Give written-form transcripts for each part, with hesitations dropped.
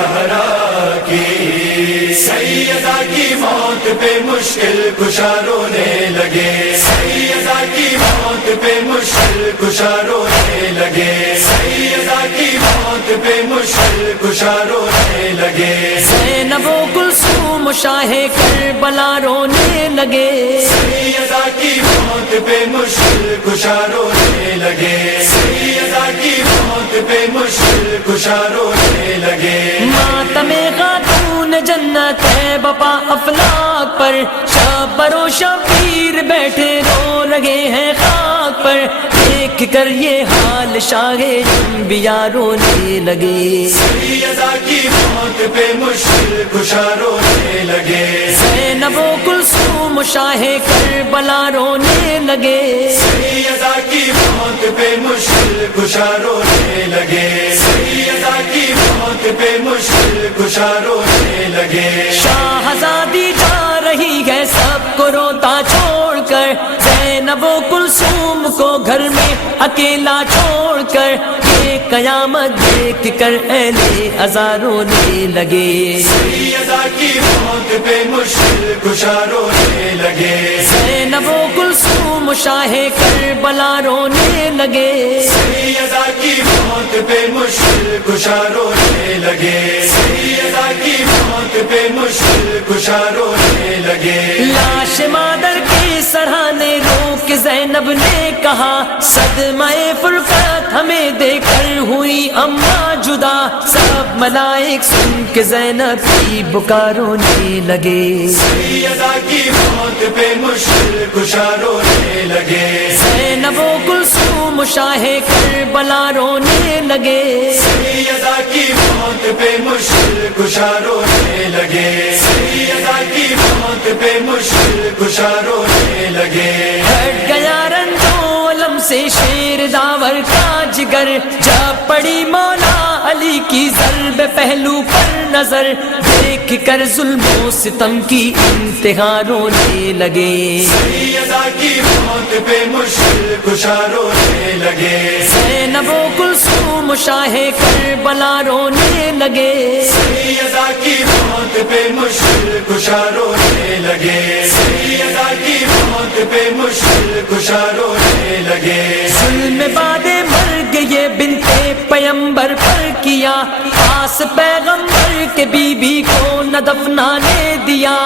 زہرا کی، سیدہ کی موت پہ مشکل کشا رونے لگے، سیدہ کی موت پہ مشکل کشا رونے لگے، سیدہ کی موت پہ مشکل کشا رونے لگے، زینب و کلثوم شاہ کربلا رونے لگے، سیدہ کی موت پہ مشکل کشا رونے لگے، سیدہ کی موت پہ مشکل کشا رونے لگے، ماتم خاتون جنت ہے بپا افلاک پر، شبر و شبیر بیٹھے رو رہے ہیں خاک پر، دیکھ کر یہ حال شاہ انبیاء رونے لگے، سیدہ کی موت پہ مشکل کشا رونے لگے، زینب و کلثوم شاہ کربلا رونے لگے، سیدہ کی موت پہ مشکل کشا رونے لگے، سیدہ کی موت پہ مشکل کشا رونے لگے، شاہزادی جا رہی ہے سب کو روتا چھوڑ کر، زینب و کلثوم کو گھر میں اکیلا چھوڑ کر، یہ قیامت دیکھ کر اہل عزا رونے لگے، سیدہ کی موت پہ مشکل کشا رونے لگے، زینب و کلثوم شاہ کربلا رونے لگے، سیدہ کی موت پہ مشکل کشا رونے لگے، سیدہ کی موت پہ مشکل کشا رونے لگے، لاش مادر کے سرہانے رو کے زینب نے کہا، صدمہ فرقت ہمیں دے کر ہوئی اماں جدا، سب ملائک سن کے زینب کی بکا رونے لگے، سیدہ کی موت پہ مشکل کشا رونے لگے، زینب و کلثوم شاہ کربلا رونے لگے، سیدہ کی موت پہ مشکل کشا رونے لگے، سیدہ کی موت پہ مشکل کشا رونے لگے، ہٹ گیا رنجو علم سے شیر داور کا جگر، جب پڑی مولا علی کی ضرب پہلو پر نظر، دیکھ کر ظلم و ستم کی انتہا رونے لگے، سیدہ کی موت پہ مشکل کشا رونے لگے، زینب و کلثوم شاہ کربلا رونے لگے، سیدہ کی موت پہ مشکل کشا رونے لگے، سیدہ کی موت پہ مشکل کشا رونے لگے، ظلم بعد مرگ یہ بنت پیمبر پر کیا، پاس پیغمبر کے بی بی کو نہ دفنانے دیا،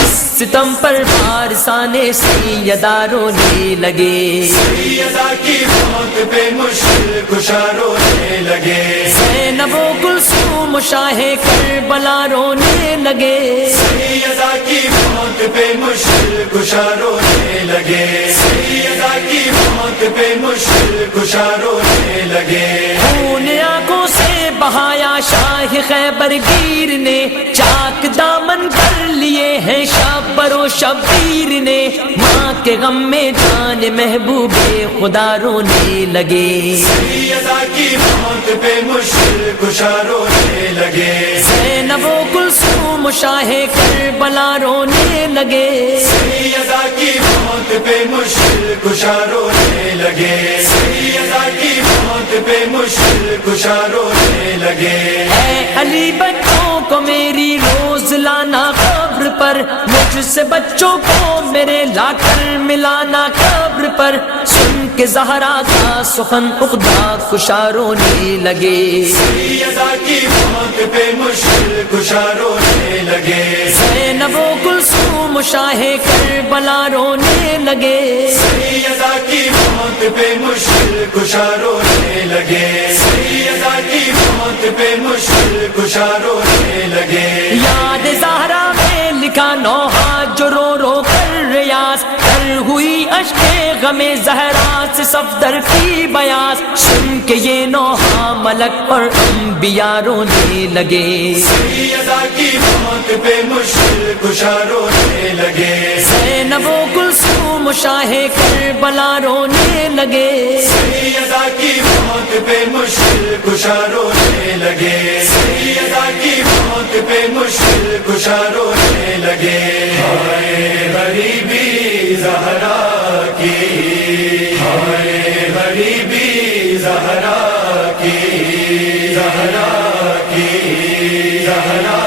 اس ستم پر وارثان سیدہ رونے لگے، سیدہ کی موت پہ مشکل کشا رونے لگے، زینب و کلثوم شاہ کربلا رونے لگے، سیدہ کی موت پہ مشکل کشا رونے لگے، سیدہ کی موت پہ مشکل کشا رونے لگے، خون آنکھوں سے بہایا شاہ خیبر گیر نے، چاک دامن کر لیے ہیں شبر و شبیر نے، ماں کے غم میں جان محبوب خدا رونے لگے، سیدہ کی موت پہ مشکل کشا رونے لگے، زینب و کلثوم شاہ کربلا رونے لگے، سیدہ کی موت پہ مشکل کشا رونے لگے، سیدہ کی موت پہ مشکل کشا رونے لگے، اے علی بچوں کو میری روز لانا قبر پر، مجھ سے بچوں کو میرے لا کر ملانا قبر پر، سن کے زہرا کا سخن عقدہ کشا رونے لگے، سیدہ کی موت پہ مشکل کشا رونے لگے، زینب و کلثوم شاہ کربلا رونے لگے، سیدہ کی موت پہ مشکل کشا رونے لگے، سیدہ کی موت پہ مشکل کشا رونے لگے، یاد زہرا میں لکھا نوحہ جو رو رو کر ریاض کر ہوئی اشک غم زہرا سے صفدر کی بیاض، سن کے یہ نوحہ ملک اور انبیاء رونے لگے، سیدہ کی موت پہ مشکل کشا رونے لگے، زینب و کلثوم شاہ کربلا رونے لگے، سیدہ کی موت پہ مشکل کشا رونے لگے، سیدہ کی موت پہ مشکل کشا رونے لگے، ہائے غریبی زہرا کی، ہائے غریبی زہرا کی، زہرا کی زہرا